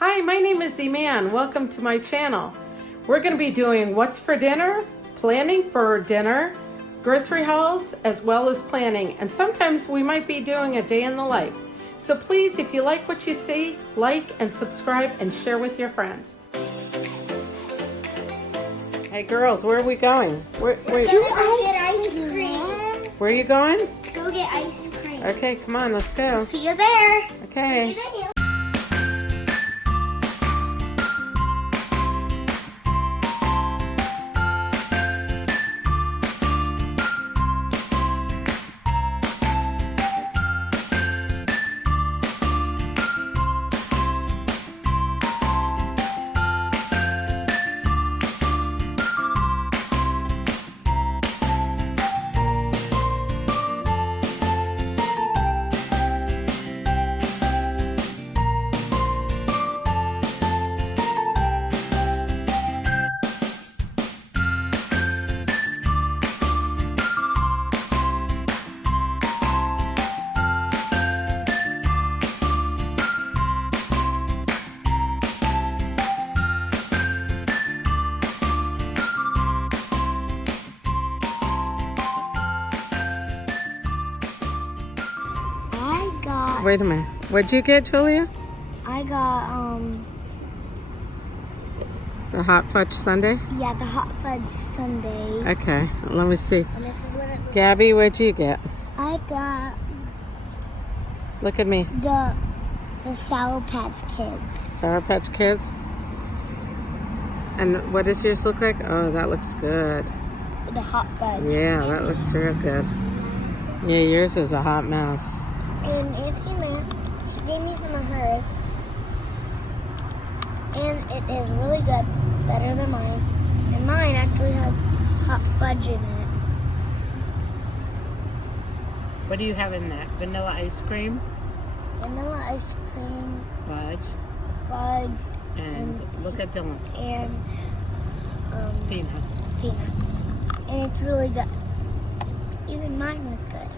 Hi, my name is Eman. Welcome to my channel. We're going to be doing what's for dinner, planning for dinner, grocery hauls, as well as planning. And sometimes we might be doing a day in the life. So please, if you like what you see, like and subscribe and share with your friends. Hey girls, where are we going? Where Go get ice cream. are you going? Go get ice cream. Okay, come on, let's go. See you there. Okay. See you there. Wait a minute. What'd you get, Julia? I got The hot fudge sundae? yeah, the hot fudge sundae. Okay, let me see. And this is what it looks Gabby, what'd you get? I got Look at me. the Sourpatch Kids. Sour Patch Kids? And what does yours look like? Oh, that looks good. The hot fudge. Yeah, that looks real good. Yeah, yours is a hot mess. And Auntie she gave me some of hers. And it is really good. Better than mine. And mine actually has hot fudge in it. What do you have in that? Vanilla ice cream? Vanilla ice cream, Fudge. fudge, And look at Dylan. and Peanuts. peanuts. And it's really good. Even mine was good.